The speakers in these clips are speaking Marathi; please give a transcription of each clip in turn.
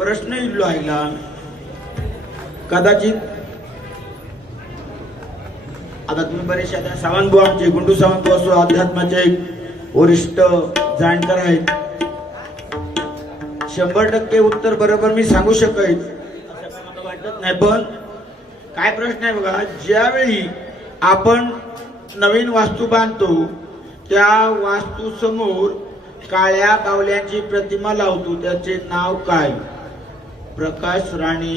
प्रश्न इल्लो आयला कदाचित आता तुम्ही बरेचसे आता सावंत भाऊ आमचे गुंडू सावंत भाऊ असो अध्यात्माचे वरिष्ठ जाणकार आहेत 100% उत्तर बरोबर मी सांगू शकेन असं मला वाटत नाही पण काय प्रश्न आहे बघा ज्यावेळी आपण नवीन वास्तू बांधतो त्या वास्तू समोर काळ्या बावल्यांची प्रतिमा लावतो त्याचे नाव काय प्रकाश राणे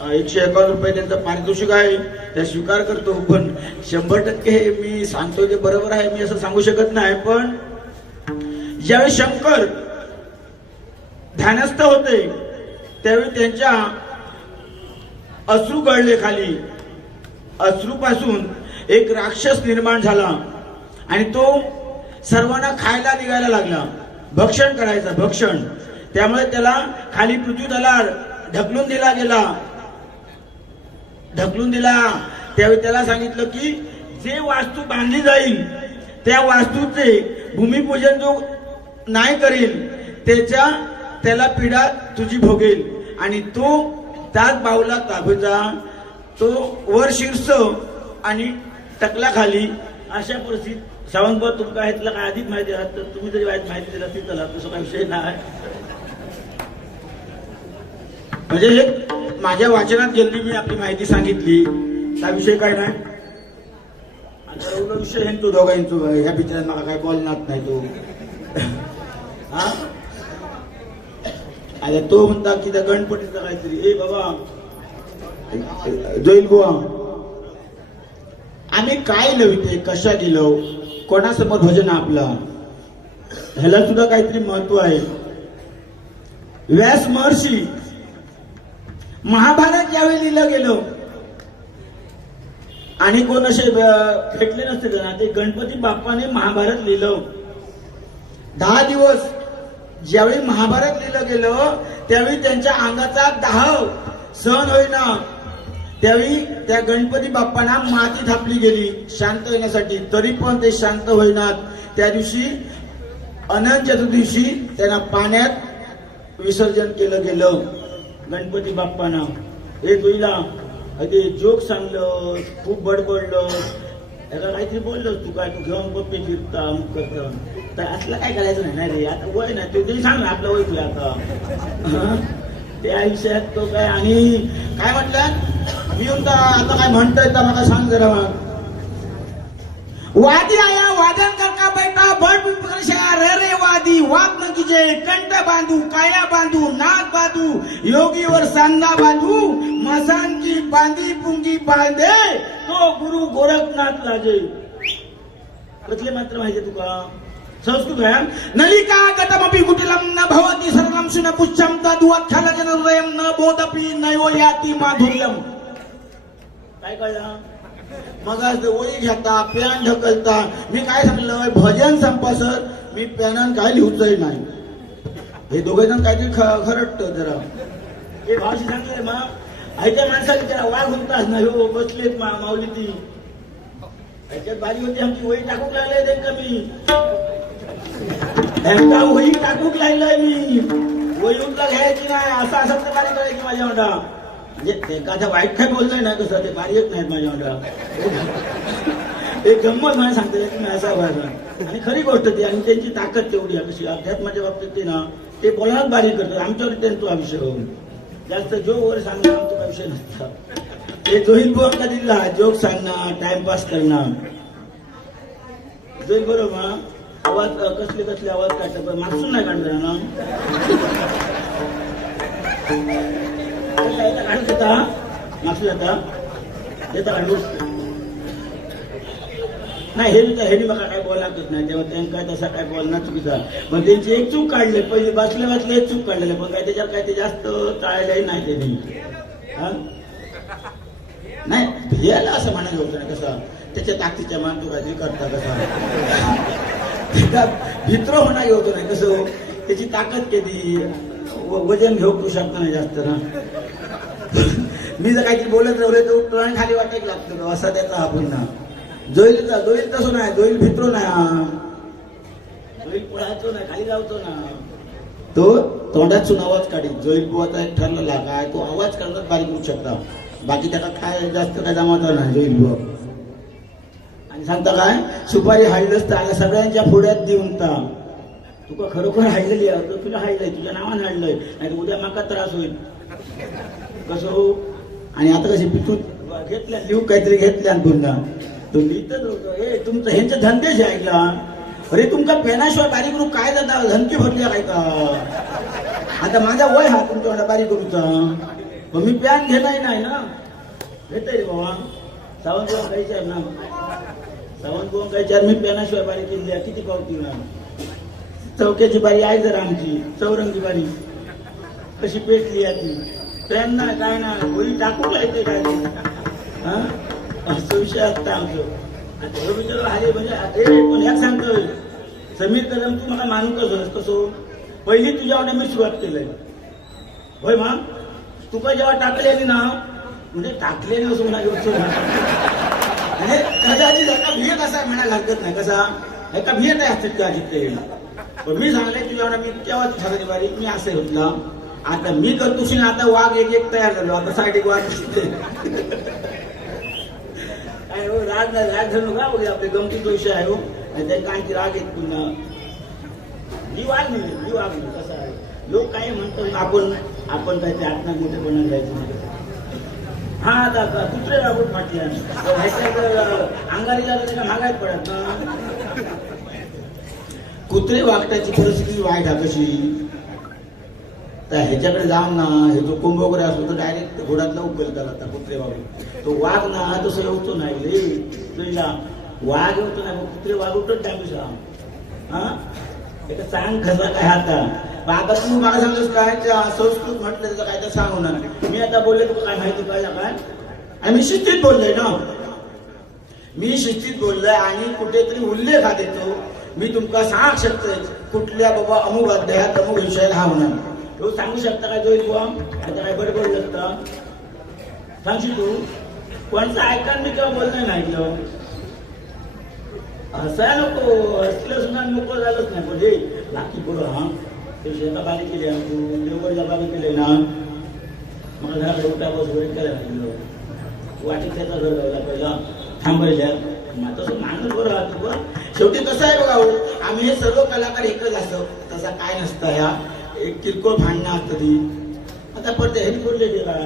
151 रुपये त्यांचं पारितोषिक आहे त्या स्वीकार करतो पण 100% मी सांगतो ते बरोबर आहे मी असं सांगू शकत नाही पण ज्यावेळी शंकर ध्यानस्थ होते त्यावेळी त्यांच्या अश्रू गळले खाली अश्रूपासून एक राक्षस निर्माण झाला आणि तो सर्वांना खायला निघायला लागला भक्षण करायचा भक्षण त्यामुळे त्याला खाली पृथ्वी तलावर ढकलून दिला त्यावेळी त्याला सांगितलं की जे वास्तू बांधली जाईल त्या वास्तूचे भूमिपूजन जो नाही करेल त्याला पीडा तुझी भोगेल आणि तो त्याच बाऊला ताबेचा तो वर शीर्ष आणि टकला खाली अशा परिस्थितीत सावंतभाऊ तुमका ह्यातला काय अधिक माहिती राहत तर तुम्ही जरी माहिती दिला ती चला तसं काही विषय नाही म्हणजे हे माझ्या वाचनात गेली मी आपली माहिती सांगितली त्या विषय काय नाही आता एवढा विषय आहे तो दोघांचो ह्या बिचाऱ्यांना मला काय बोलणार नाही तो हा आता तो म्हणता की त्या गणपतीचा काहीतरी ए बाबा जैल बुवा आम्ही काय नव्हते कशा गेलो कोणासमोर भजन आपला ह्याला सुद्धा काहीतरी महत्व आहे व्यास महर्षी महाभारत ज्यावेळी लिहिलं गेलं आणि कोण असे भेटले नसते ना ते गणपती बाप्पाने महाभारत लिहिलं 10 दिवस ज्यावेळी महाभारत लिहिलं गेलं त्यावेळी त्यांच्या अंगाचा दाह सहन होईना त्यावेळी त्या गणपती बाप्पांना माती थापली गेली शांत होण्यासाठी तरी पण ते शांत होईनात त्या दिवशी अनंत चतुर्दशी त्यांना पाण्यात विसर्जन केलं गेलं गणपती बाप्पांना हे तुला ते जोक सांगलं खूप बडबडलं याला काहीतरी बोललं तू काय तू घेऊन बप्पे फिरता अमुक करता तर असलं काय करायचं नाही रे आता वय नाही ते सांग ना आपलं वय तुला आता ते आयुष्यात तो काय आणि काय म्हटलं मी आता काय म्हणतोय तर मला सांग जरा वादी आया वादन करका बैठा बड़ रे रे वादी वाद न कीजे कंठ बांधू काया बांधू नाक बांधू योगीवर सांदा बांधू मसान की बांधी पुंगी बांधे तो गुरु गोरखनाथ लागे कसले मात्र माहिती तुका संस्कृत आहे नलिका गतमपि कुटिलम न भवति सरलम सुन पुच्छम तद्वत्खल जनरयम न बोधपि नयो याति माधुर्यम काय कळलं मग आज ओळी घेता पॅन ढकलता मी काय सांगलं भजन संपासर मी पॅनान काय लिहूचंही नाही हे दोघे जण काहीतरी खरटत जरा हे भाषी सांगले मग आयच्या माणसाला जरा वाघ होताच ना हो बसलेत माऊली ती त्याच्यात बारी होती आमची वही टाकूक लागले ते कमी वही टाकूक लागलाय मी वही उठला घ्यायची नाही असं असं तर बारी करायची माझ्या म्हणा म्हणजे एखाद्या वाईट काय बोलतोय ना कसं ते बारी येत नाहीत माझ्या म्हणा एक गंमत मला सांगते तुम्ही असा व्हायला आणि खरी गोष्ट ती आणि त्यांची ताकद तेवढी आहे कशी अध्यात्माच्या बाबतीत ते ना ते बोलायलाच बारीक करतात आमच्यावर त्यांचा हा विषय होऊन जास्त जोक वगैरे सांगणं आमचा काय विषय नसता ते जोहील बुवा दिला जोक सांगणं टाइमपास करणं जोईल बरोबर आवाज कसले आवाज काढतात पण मागसून नाही काढणार ना काढत होता मागसून आता येता काढू नाही हे बघा काय बोलायच नाही तेव्हा त्यांना काय तसा काय बोलणार चुकीचा पण त्यांची एक चूक काढले पहिले बसले एक चूक काढलेले पण काय त्याच्यात काय ते जास्त टाळायलाही नाही त्यांनी नाही भियाला असं म्हणायला होतं ना कसं त्याच्या ताकदीच्या मान तू काहीतरी करता कसा भित्र होणार होतो नाही कसं त्याची ताकद केली वजन घेऊ तू शकतो नाही जास्त ना मी जर काहीतरी बोलत राहिले तर खाली वाटायला लागतो असा त्याचा हा पुन्हा जोईल तसं नाही जोईल भित्रो नाही जोईल पुढायचो नाही खाली जावतो ना तो तोंडातून आवाज काढीत जोईल बुवाचा एक ठरलेला काय तो आवाज करण्यात बारीक करू शकता बाकी त्याला काय जास्त काय जमावता नाही जोईल बुवा आणि सांगता काय सुपारी हाडलंच तर आता सगळ्यांच्या पुढ्यात देऊन ता तुका खरोखर हाडलेली आहे तुला हाडलंय तुझ्या नावानं हाडलंय नाही तर उद्या माका त्रास होईल कसं हो आणि आता कशी पितू घेतल्या लिहू काहीतरी घेतल्या पुन्हा तो लिहितच होतो हे तुमचं ह्यांचे धंदेच ऐकला अरे तुमका पेनाशिवाय बारीक करू काय जाता धमकी भरल्या काय का आता माझा वय हा तुमच्या बारीक करूचा मी पॅन घेणार नाही ना घेतय रे बाबा सावंत गोवा खायच्या ना सावंत गोवा खायच्या मी पॅनाशिवाय बारीक केली किती पावती ना चौक्याची बारी आहे जर आमची चौरंगी बारी कशी पेटली आहे ती पॅन ना काय ना गोळी टाकून येते काय हा असं विषय असता आमचं हरे म्हणजे पण ह्याक सांगतोय समीर कदम तू मला मानू कसं पहिली तुझ्यावर मी सुरुवात केलंय होय मा तुका जेव्हा टाकलेली ना म्हणजे टाकले असं म्हणा म्हणजे कदाचित एका भियत असा म्हणायला हरकत नाही कसा एका भियत आहे असतात का जिथे पण मी सांगले तुझ्यावर मी तेव्हा ठाकरे बारी मी असं होतला आता मी करतोशी ना आता वाघ एक तयार झालो आता साईड एक वाघ काय हो राग नाही राग धरू का बघा आपले गमतीचा विषय आहे हो त्याची आणखी राग येत पुन्हा मी वाघ नाही कसं आहे लोक काय म्हणतात आपण काय ते आत्मा मोठेपणा जायचं नाही हा आता कुत्रे राबून फाटल्या अंगारी झालं त्याला मागायच पडत ना कुत्रे वागण्याची परिस्थिती वाईट आहे कशी तर ह्याच्याकडे जाऊन ना हे जो कुंभ वगैरे असतो तर डायरेक्ट घोडातला उकल त्याला आता कुत्रे वागून तो वाघ ना तसं येऊतो नाही रे तुझ्या वाघ येऊतो नाही कुत्रे वागवतच टाइम हा एका सांग खसा काय आता आता तू मला सांगतोस काय त्या संस्कृत म्हटलं त्याचं काय तर सांगू ना मी आता बोलले तुला काय माहिती कळलं काय आणि मी शिस्तीत बोललोय ना मी शिस्तीत बोललोय आणि कुठेतरी उल्लेख हा देतो मी तुमका सांग शकतोय कुठल्या बाबा अमुक अध्यायात अमुक विषयाला हा होणार तो सांगू शकता काय जोईल बुवा आता काय बरोबर लागतं सांगशील तू कोणचं ऐकण मी केव्हा बोलणं नाही ऐकलं हसाय नको हसलं सुद्धा मोकळं झालंच नाही पण हे बाकी पुढं हा ते शेता बारी केली तू देवगडला बारी केले ना मला घराकडे उठा बस वगैरे केलं वाटीत त्याचा घर लावला पहिला थांबायच्या तसं माणूस बरं राहतो पण शेवटी कसं आहे बघा आम्ही हे सर्व कलाकार एकच असतो तसा काय नसतं या एक किरकोळ भांडणं असतं ती आता प्रत्येक हे बोलले गेला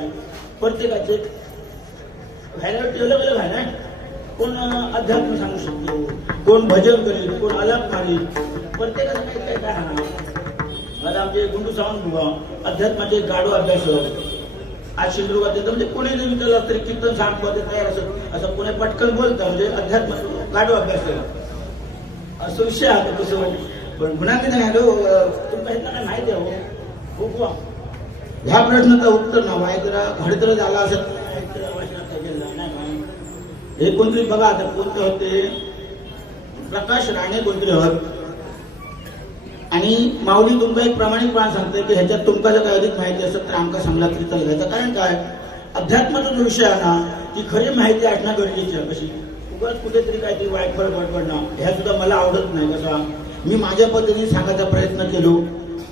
प्रत्येकाचे व्हायला ठेवलं गेलं व्हायला कोण अध्यात्म सांगू शकतो कोण भजन करेल कोण आलाप मारेल प्रत्येकाचं काही काय काय हा आता आमचे गुंडू सावंत बुवा अध्यात्माचे गाडो अभ्यास आज सिंधुदुर्गात येतं म्हणजे कोणी जरी त्याला तरी कीर्तन सांगतो तयार असं पुणे पटकन बोलतं म्हणजे अध्यात्म गाडो अभ्यास केला असं विषय आहे कसं पण गुन्हा नाही हॅलो तुमका इथं काय माहिती आहे हो बुवा ह्या प्रश्नाचं उत्तर ना वाय जरा घडतर झाला असं हे कोणतरी बघा आता कोणते होते प्रकाश राणे कोणतरी होत आणि माऊली तुमका एक प्रामाणिकपणा सांगते की ह्याच्यात तुमका जर काही अधिक माहिती असेल तर आमका सांगला तरी चालतं कारण काय अध्यात्माचा जो विषय आहे ना ती खरी माहिती असणं गरजेची आहे कशी उगाच कुठेतरी काहीतरी वाईट फळ बडबडणं ह्या सुद्धा मला आवडत नाही कसा मी माझ्या पद्धतीने सांगायचा प्रयत्न केलो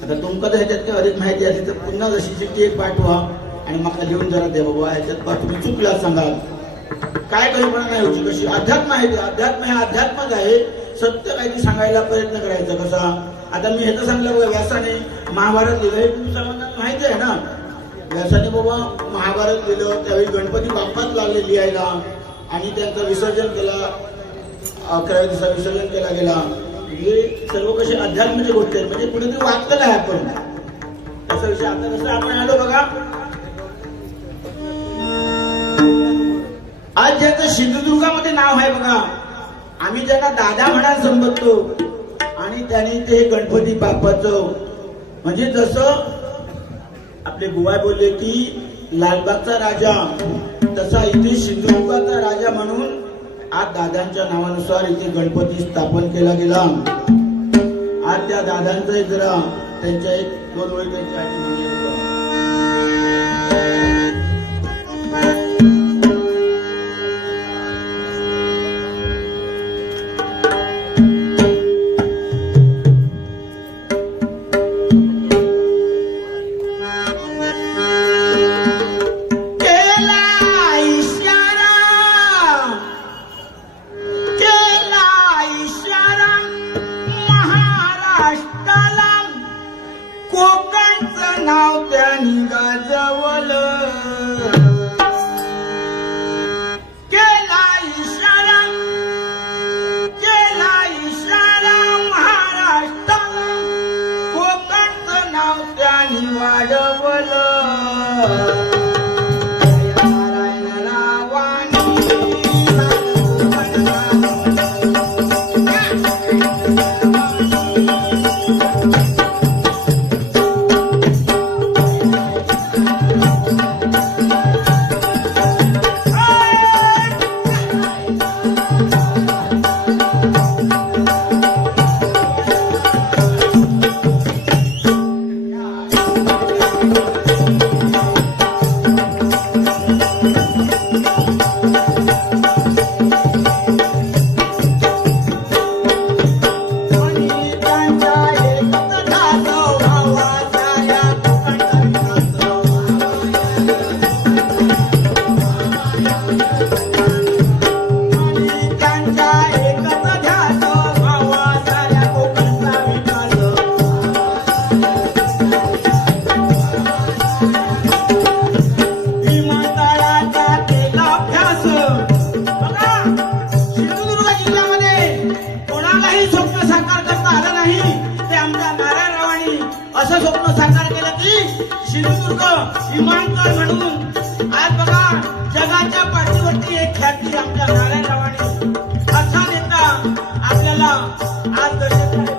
आता तुमका जर ह्याच्यात काही अधिक माहिती असेल तर पुन्हा जशी चिठ्ठी एक पाठवा आणि मला लिहून जरा द्या बाबा ह्याच्यात तुम्ही चुकला सांगा काय कल्पना नाही होती कशी अध्यात्म आहे अध्यात्म हे अध्यात्मच आहे सत्य काहीतरी सांगायला प्रयत्न करायचा कसा आता मी ह्याचं सांगलं बघा व्यासाने महाभारत लिहिलं हे तुमच्या माहिती आहे ना व्यासाने बाबा महाभारत लिहिलं त्यावेळी गणपती बाप्पाच लागले लिहायला आणि त्यांचं विसर्जन केलं 11व्या दिवसा विसर्जन केला गेला हे सर्व कसे अध्यात्माच्या गोष्टी आहेत म्हणजे कुठेतरी वाचलं आहे आपण असा विषय आता कसं आपण आलो बघा आज ज्याचं सिंधुदुर्गामध्ये नाव आहे बघा आम्ही ज्यांना दादा म्हणायला संबोधतो आणि त्यांनी ते गणपती बाप्पाचं म्हणजे जसं आपले बुवा बोलले की लालबागचा राजा तसा इथे सिंधुदुर्गाचा राजा म्हणून आज दादांच्या नावानुसार इथे गणपती स्थापन केला गेला आज त्या दादांचं जरा त्यांच्या एक दोन ओळी त्यांच्या त्यांनी गाजवलं. केला इशारा महाराष्ट्राला, कोकणचं नाव त्यांनी वाढवलं. असं स्वप्न साकार केलं की सिंधुदुर्ग विमानतळ म्हणून आज बघा जगाच्या पाठीवरती एक ख्याती आमच्या नारायणरावांनी असा नेता आपल्याला आज दर्शक आहे.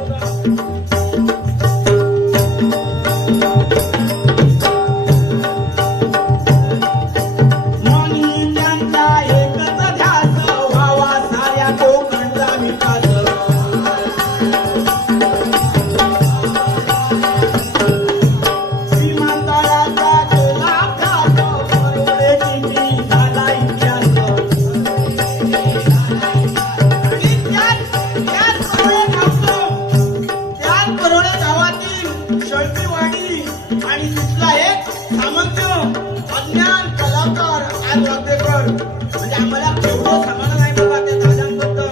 मनी त्यांचा एकच ध्यास व्हावा साऱ्या कोकणचा विकास. आणि तिथला एक सामर्थ्य अज्ञान कलाकार आज वागदेकर म्हणजे आम्हाला केवढं समाधान आहे बाबा त्या दादांबद्दल.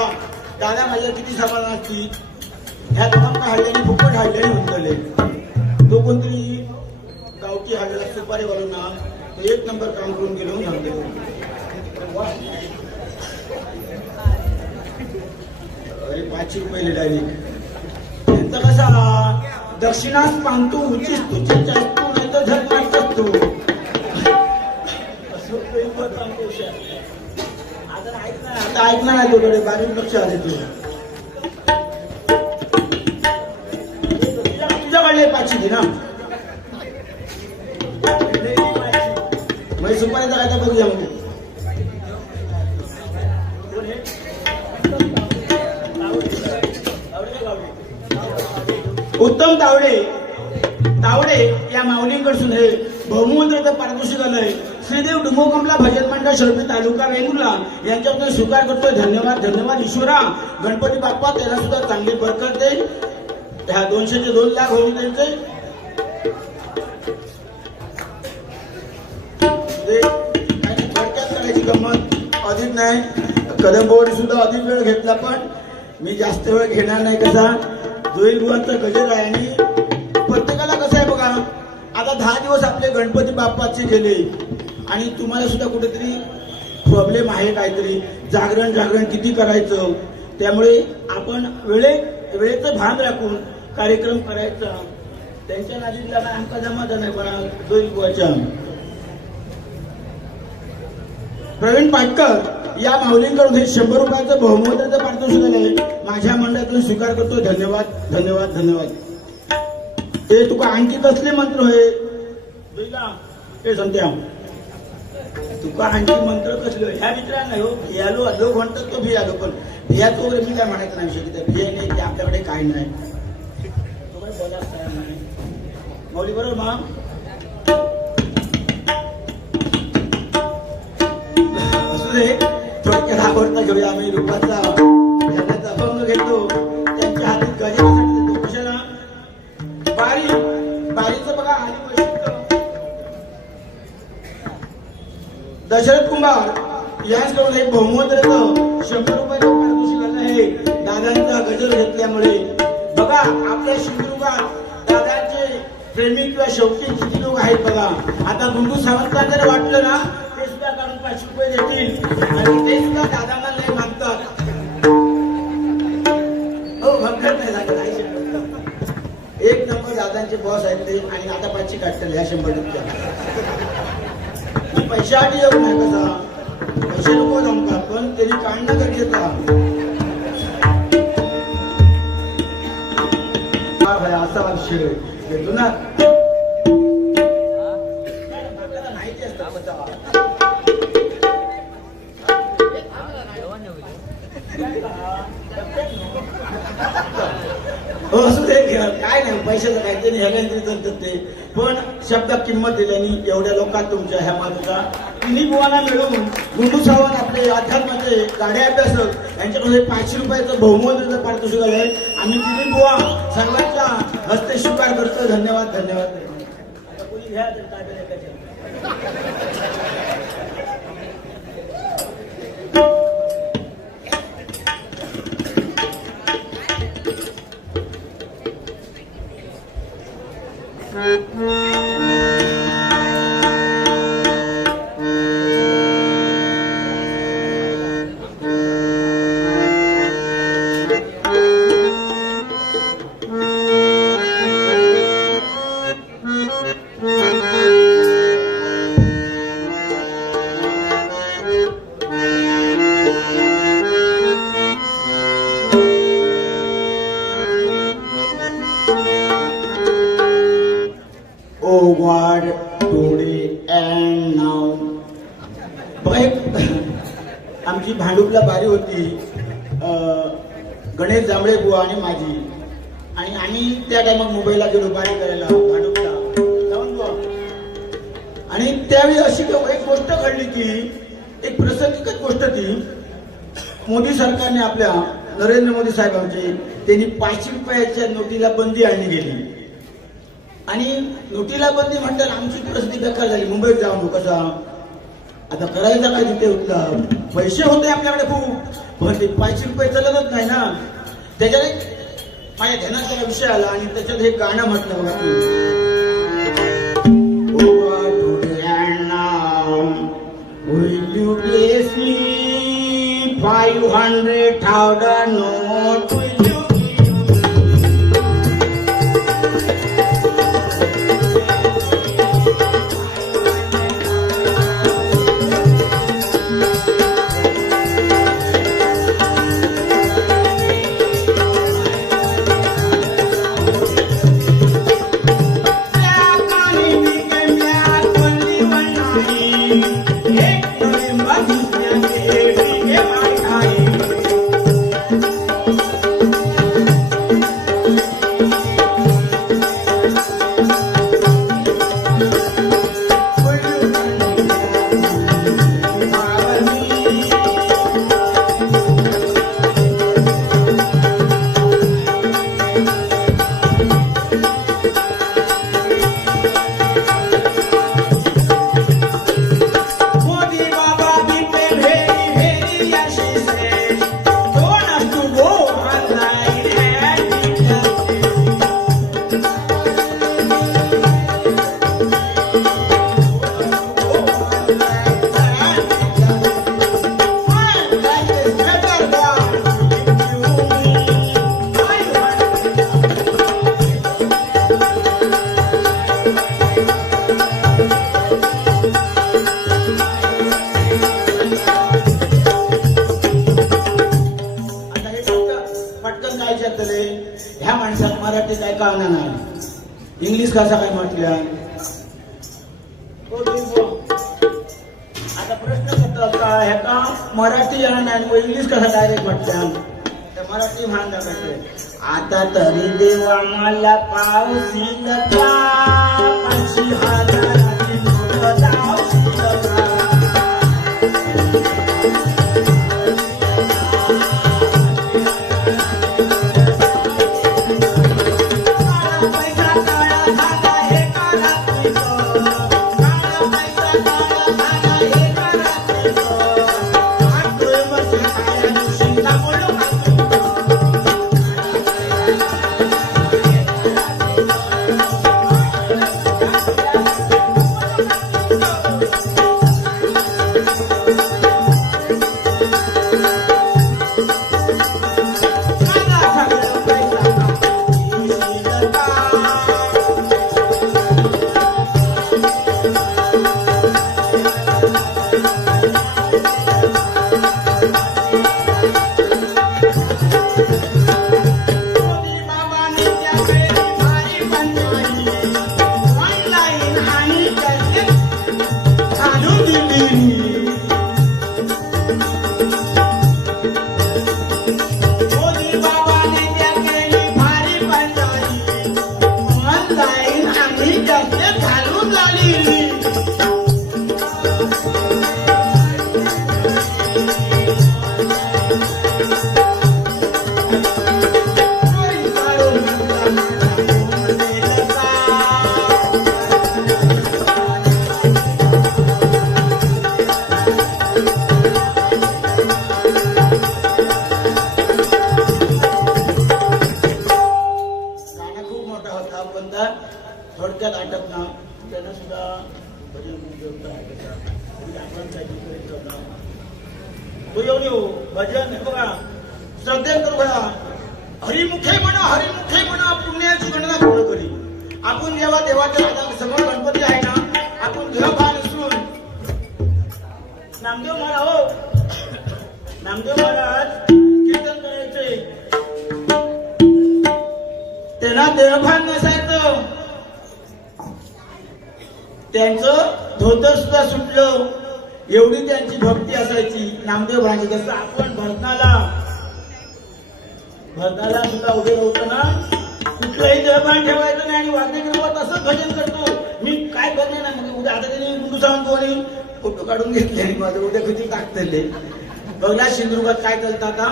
बघा दादा माझ्या किती सामान असतील ह्या दोघांना हल्ल्याने फुकट हल्ल्याने हुंदले तो कोणतरी गावठी हल्ल्याला सुपारी वाढून ना तो एक नंबर काम करून गेलो सांगतो अरे 500 रुपये डायरेक्ट त्यांचा कसा दक्षिणास पांतू उचिस तुझे जास्त नाही तर झट मारतोस तू आता ऐकणार आहे तुझ्याकडे बारीक लक्ष आले तुझ्याकडले 500 घे ना म्हणजे सुपारीचा काय तर बघूया मग उत्तम तावडे या माऊलींकडून हे बहुमूल्य पारितोषिक आलंय श्रीदेव डुमोकमला भजन मंडळ शिरपी तालुका वेंगुर्ला यांच्याकडून स्वीकार करतोय धन्यवाद ईश्वरा गणपती बाप्पा त्याला सुद्धा चांगली बरकत दे ह्या 200 चे 2 लाख होऊन त्यांचे करायची गंमत अधिक नाही कदमबोर्ड सुद्धा अधिक वेळ घेतला पण मी जास्त वेळ घेणार नाही कसा जोईल बुवांचा गजर आहे आणि प्रत्येकाला कसं आहे बघा आता 10 दिवस आपले गणपती बाप्पाचे गेले आणि तुम्हाला सुद्धा कुठेतरी प्रॉब्लेम आहे काहीतरी जागरण किती करायचं त्यामुळे आपण वेळेचं भान राखून कार्यक्रम करायचा त्यांच्या नादीला काय आमका जमाचा नाही पण जोईल बुवाच्या प्रवीण पाटकर या माऊलींकडून हे 100 रुपयाचं बहुमूल्य पारितोषिक आलंय माझ्या मंडळातून स्वीकार करतो धन्यवाद ते तुका आणखी कसले मंत्र होय हे संत्या तुका आणखी मंत्र कसले ह्या मित्रांना नाही हो भियालो लोक म्हणतात तो भियालो पण भियाचं वगैरे मी काय म्हणायचं नाही विषय भिया नाही ते आपल्याकडे काही नाही तो काही बोलायला तयार नाही माऊली बरोबर मा थोडक्यात आवडता घेऊया आम्ही रूपाचा अभंग घेतो त्यांच्या हाती गजेसाठी देतो कशाला बारीचं बघा आधी वैशिष्ट्य दशरथ कुंभार यांच्याकडून एक बहुमूल्यचं 100 रुपयाचं पारितोषिक आलं आहे दादांचा गजर घेतल्यामुळे बघा आपल्या सिंधुदुर्गात दादाचे प्रेमी किंवा शौकीन किती लोक आहेत बघा आता गुंडू सावंतांना जर वाटलं ना ते सुद्धा काढून 500 रुपये देतील आणि ते सुद्धा दादांना नाही मागतात हो भंकर नाही झालं एक नंबर दादांचे बॉस आहेत ते आणि आता 500 काढतील ह्या 100 पैशासाठी येऊ नाही कसा पैसे नको जमका पण त्यांनी काढणं गरजेचं असा विषय घेतो ना माहिती असतं हो असू दे काय नाही पैशाचं काय ते ह्याला करतात ते पण शब्दात किंमत दिल्याने एवढ्या लोकात तुमच्या ह्या माणूचा तिन्ही बुवांना मिळवून गुंडू सावंत आपले अध्यात्माचे गाडे अभ्यासक यांच्याकडे 500 रुपयाचं बहुमूल्य पारितोषिक आलंय आम्ही तिन्ही बुवा सर्वांच्या हस्ते स्वीकार करतो धन्यवाद कोणी घ्या God today and now. आमची भांडुपला बारी होती गणेश जांभळे बुवा आणि माझी आणि आम्ही त्या टायमात मुंबईला गेलो बारी करायला भांडुपला जाऊन बुवा आणि त्यावेळी अशी एक गोष्ट घडली की एक प्रसंगिकच गोष्ट ती मोदी सरकारने आपल्या नरेंद्र मोदी साहेबांची त्यांनी 500 रुपयाच्या नोटीला बंदी आणली गेली आणि नोटीला बंदी म्हणताना आमची परिस्थिती बेकार झाली मुंबईत जाऊन कसा आता करायचा काय तिथे होता पैसे होते आपल्याकडे खूप पण ते 500 रुपये चलतच नाही ना. त्याच्याने माझ्या ध्यानात त्याला विषय आला आणि त्याच्यात हे गाणं म्हटलं बघा Will you bless me 500,000 note? Will you ह्या माणसात मराठी काय कळणार नाही, इंग्लिश कसा काय म्हटल्या. आता प्रश्न करतात का ह्या का मराठी येणार नाही व इंग्लिश कसा डायरेक्ट म्हटल्या. तर मराठी म्हणायला पाहिजे. आता तरी देवा मला पावसील का 5,000ची नोट लावशील का. थोडक्यात आटप ना त्यांना सुद्धा भजन तो येऊन येऊ भजन बघा श्रद्धे करू बघा. हरिमुखे म्हणा पुण्याची गणना पूर्ण करी. आपण जेव्हा देवाच्या हातात समोर गणपती आहे ना, आपण देवभान असून नामदेव महाराज कीर्तन करायचे. त्यांना देवभान नसायचं, त्यांचं धोतर सुद्धा सुटलं, एवढी त्यांची भक्ती असायची. नामदेव महाराज जसं आपण भजनाला सुद्धा उभे राहतो ना, कुठलंही देवभान ठेवायचं नाही आणि वाद्यगृहात असंच भजन करतो. मी काय करणे ना म्हणजे उद्या आता त्यांनी गुंडू सांगतो आणि फोटो काढून घेतले आणि माझं उद्या किती टाकतले. बघला सिंधुदुर्गात काय चालतं आता,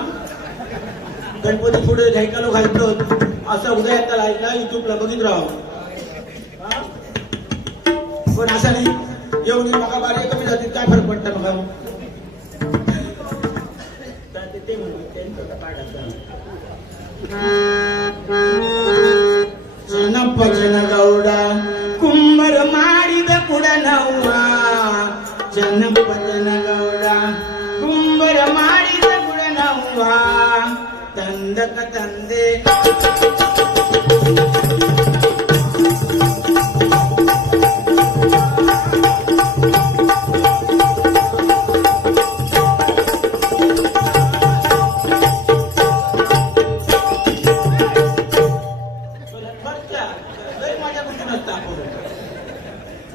गणपती पुढे ढैकालो घालतो असं उद्या येता लागला. युट्यूबला बघित राहा. पण असं नाही एवढी बघा बारी कमी जातील काय फरक पडतं बघा. ते ಜನಪಜನ ಗೌಡ ಕುಂಬರ ಮಾಡಿದ ಕುಡನವ್ವ ಜನಪಜನ ಗೌಡ ಕುಂಬರ ಮಾಡಿದ ಕುಡನವ್ವ ತಂದಕ ತಂದೆ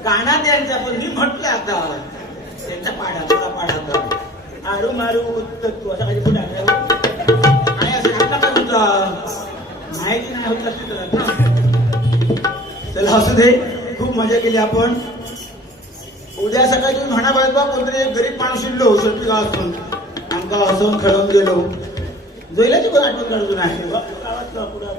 कानात यांचा पण मी म्हटलं आता त्यांचा पाडा थोडा पाडा आरू मारू तू असा काही कुठे आणि असं आपला काय होता माहिती नाही होत चला असू दे खूप मजा केली आपण उद्या सकाळी तुम्ही म्हणा बाजूबा कोणतरी एक गरीब माणूस इल्लो शेवटी गावातून आमका हसवून खेळून गेलो जोईलाची कोण आठवण काढून आहे गावात पुढे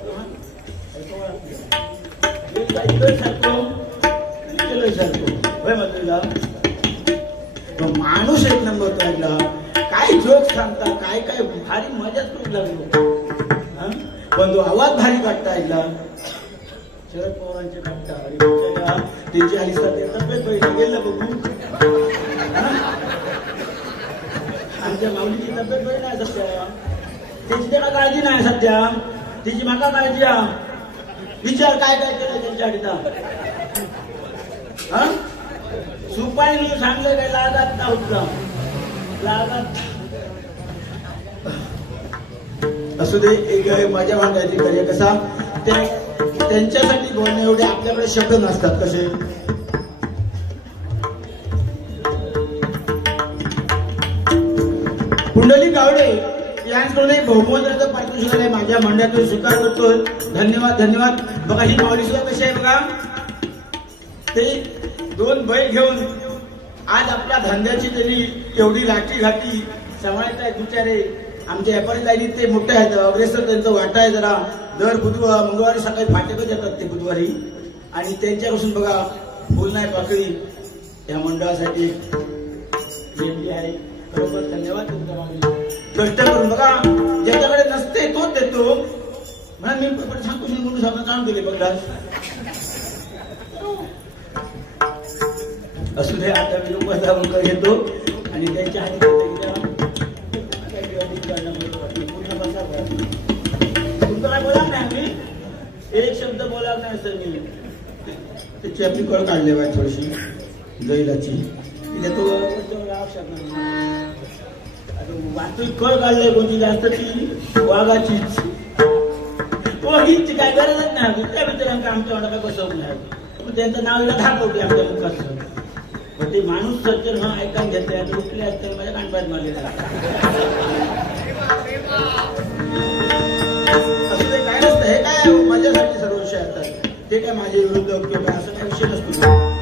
माणूस एक नंबर काढला काय जोक सांगता काय काय भारी मजाच खूप लागलो पण तो आवाज भारी काढता येईल शरद पवारांचे काढता त्यांची आई सध्या तब्येत पहिला गेलं बघू आमच्या माऊलीची तब्येत बरी नाही सध्या त्याची त्याला काळजी नाही सध्या तिची माका काळजी विचार काय काय केलं त्यांच्या सुपारी म्हणून सांगलं काय लागत नव्हतं लागत असू दे एक माझ्या भांडायची कार्य कसा त्यांच्यासाठी बोलणे एवढे आपल्याकडे शब्द नसतात कसे कुंडली गावडे यांकडून एक बहुमोलाचं पारितोषिक आहे माझ्या मंडळातून स्वीकार करतोय धन्यवाद धन्यवाद बघा ही माऊली सुद्धा कशी आहे बघा ते दोन बैल घेऊन आज आपल्या धंद्याची त्यांनी एवढी लाठी घाटी सांभाळत आहेत बिचारे आमच्या व्यापारी लाईनीत ते मोठे आहेत अग्रेसर त्यांचं वाटा आहे जरा दर मंगळवारी सकाळी फाटेकच येतात ते बुधवारी आणि त्यांच्यापासून बघा फुल नाही पाकळी या मंडळासाठी देणगी आहे खरोखर धन्यवाद तुमच्या मागे कष्ट करून बघा ज्याच्याकडे नसते तोच देतो म्हणून मी सांगतो म्हणून स्वतः जाणून दिले बघा असू दे आता मी रुपयाचा मुख घेतो आणि त्यांच्या हाती तुमचं काय बोला नाही आम्ही एक शब्द बोला नाही सर मी त्याची आपली कळ काढली पाहिजे थोडीशी जैलाची तिला तो वाहतूक कळ काढलाय कोणती जास्त ती वाघाचीच हीच काय गरजच नाही त्या मित्रांना आमच्या काय बसवून नाही त्यांचं नाव हिला दाखवते आमच्या मुखात पण ते माणूस सज्जन हा ऐकायला घेतले आणि उठले असते माझ्या कानपात मारलेला असं ते काय नसतं हे काय माझ्यासाठी सर्व विषय असतात ते काय माझे विरुद्ध किंवा असं काही विषय नसतो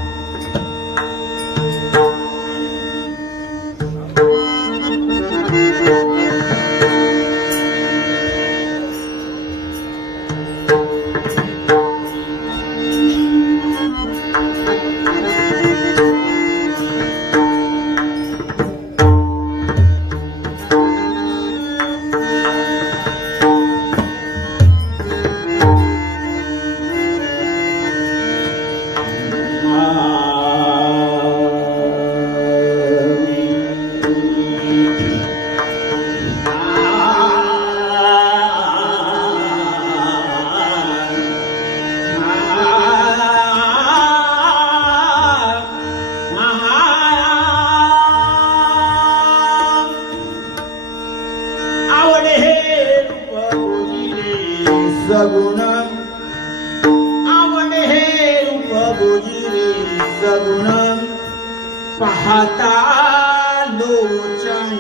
सगुण आवड हे रूप गोजिरे सगुण पाहता लोचन